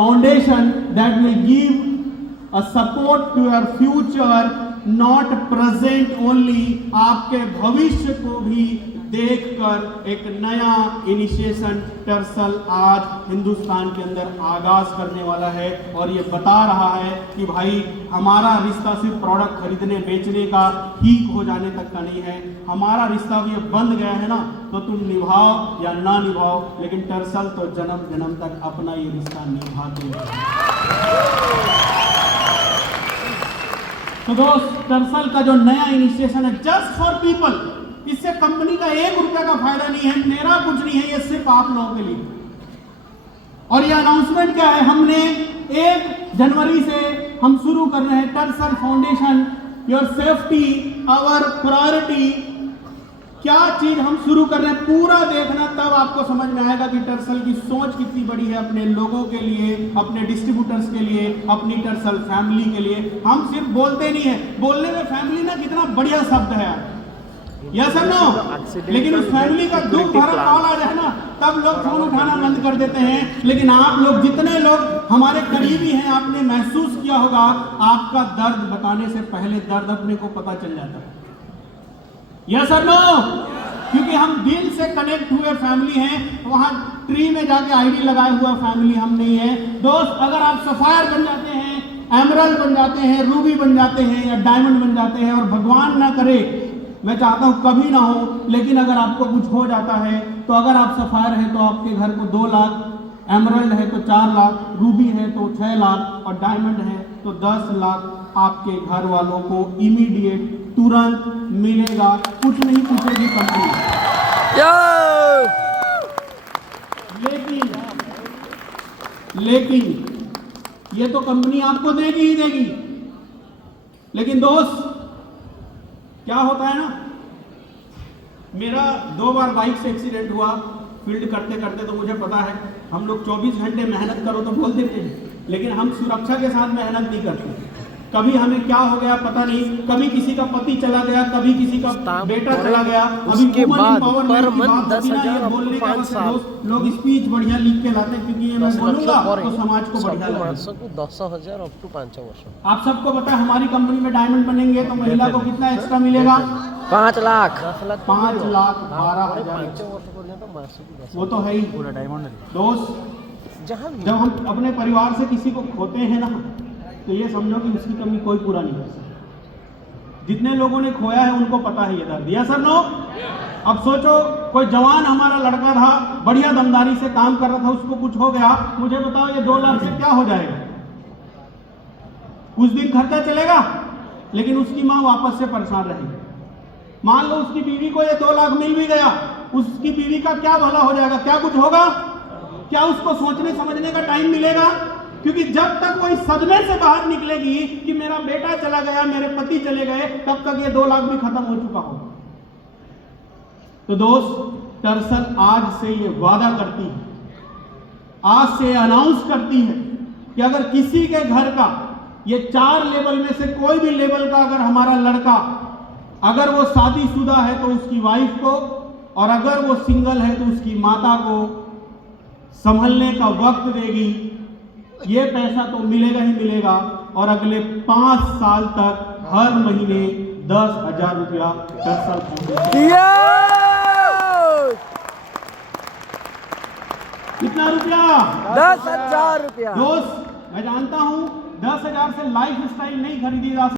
foundation that will give a support to your future, not present only, आपके भविष्य को भी देखकर एक नया इनिशिएशन टर्सल आज हिंदुस्तान के अंदर आगाज करने वाला है और ये बता रहा है कि भाई हमारा रिश्ता सिर्फ प्रोडक्ट खरीदने बेचने का ठीक हो जाने तक का नहीं है, हमारा रिश्ता भी बंध गया है ना, तो तुम निभाओ या ना निभाओ, लेकिन टर्सल तो जन्म जन्म तक अपना ये रिश्ता निभाते हैं। तो दोस्त, टर्सल का जो नया इनिशिएशन है जस्ट फॉर पीपल, इससे कंपनी का 1 रुपया का फायदा नहीं है, मेरा कुछ नहीं है, ये सिर्फ आप लोगों के लिए। और ये अनाउंसमेंट क्या है, हमने 1 जनवरी से हम शुरू कर रहे हैं tarsal foundation, your safety our priority. क्या चीज हम शुरू कर रहे हैं पूरा देखना, तब आपको समझ में आएगा कि टर्सल की सोच कितनी बड़ी है अपने लोगों के लिए, अपने डिस्ट्रीब्यूटर्स के लिए, अपनी टर्सल फैमिली के लिए। हम सिर्फ बोलते नहीं है, बोलने में फैमिली ना कितना बढ़िया शब्द है यार, यस सर नो, लेकिन उस फैमिली का दुख भरा कॉल आ जाए ना, तब लोग फोन उठाना बंद कर देते हैं। लेकिन आप लोग, जितने लोग हमारे करीबी हैं, आपने महसूस किया होगा, आपका दर्द बताने से पहले दर्द अपने को पता चल जाता है, यस सर नो, क्योंकि हम दिल से कनेक्ट हुए फैमिली हैं। वहां ट्री में जाके आईडी लगाए हुआ फैमिली हम नहीं है दोस्त। अगर आप सफायर बन जाते हैं, एमरल्ड बन जाते हैं, रूबी बन जाते हैं या डायमंड बन जाते हैं, और भगवान ना करे, मैं चाहता हूं कभी ना हो, लेकिन अगर आपको कुछ हो जाता है, तो अगर आप सफायर हैं तो आपके घर को 2 लाख, एमरल्ड है तो 4 लाख, रूबी है तो 6 लाख और डायमंड है तो 10 लाख आपके घर वालों को इमीडिएट तुरंत मिलेगा, कुछ नहीं पूछेगी कंपनी। लेकिन ये तो कंपनी आपको देगी ही देगी। लेकिन दोस्त, क्या होता है ना, मेरा 2 बार बाइक से एक्सीडेंट हुआ फील्ड करते करते, तो मुझे पता है हम लोग 24 घंटे मेहनत करो तो बोल देते हैं, लेकिन हम सुरक्षा के साथ मेहनत नहीं करते। कभी हमें क्या हो गया पता नहीं, कभी किसी का पति चला गया, कभी किसी का बेटा चला गया, उसके बाद पर मंथ 10,000 बोलने का 5 साल लोग स्पीच बढ़िया लिख के लाते हैं, क्योंकि ये मैं बोलूंगा तो समाज को बढ़िया लगेगा। 10,000 अप टू 5 वर्ष। आप सबको पता है हमारी कंपनी में डायमंड बनेंगे तो महिला को कितना एक्स्ट्रा मिलेगा? 5 लाख 5,12,000। वो तो है ही पूरा डायमंड। दोस्त, जब हम अपने परिवार से किसी को खोते हैं ना, तो ये समझो कि उसकी कमी कोई पूरा नहीं कर सकता। जितने लोगों ने खोया है उनको पता है ये दर्द, यस सर नो। अब सोचो, कोई जवान हमारा लड़का था, बढ़िया दमदारी से काम कर रहा था, उसको कुछ हो गया, मुझे बताओ ये 2 लाख से क्या हो जाएगा? कुछ दिन खर्चा चलेगा, लेकिन उसकी मां वापस से परेशान रहेगी। मान लो उसकी बीवी को ये 2 लाख मिल भी गया, उसकी बीवी का क्या भला हो जाएगा? क्या कुछ होगा? क्या उसको सोचने समझने का टाइम मिलेगा? क्योंकि जब तक वो इस सदमे से बाहर निकलेगी कि मेरा बेटा चला गया, मेरे पति चले गए, तब तक ये 2 लाख भी खत्म हो चुका होगा। तो दोस्त, टर्सल आज से ये वादा करती है, आज से अनाउंस करती है कि अगर किसी के घर का ये 4 लेवल में से कोई भी लेवल का अगर हमारा लड़का, अगर वो शादीशुदा है तो उसकी वाइफ को, और अगर वो सिंगल है तो उसकी माता को संभलने का वक्त देगी, ये पैसा तो मिलेगा ही मिलेगा, और अगले 5 साल तक हर महीने 10,000 रुपया टर्सल कितना रुपया? 10,000 रुपया। दोस्त, मैं जानता हूं 10,000 से लाइफ स्टाइल नहीं खरीदी जा सकती।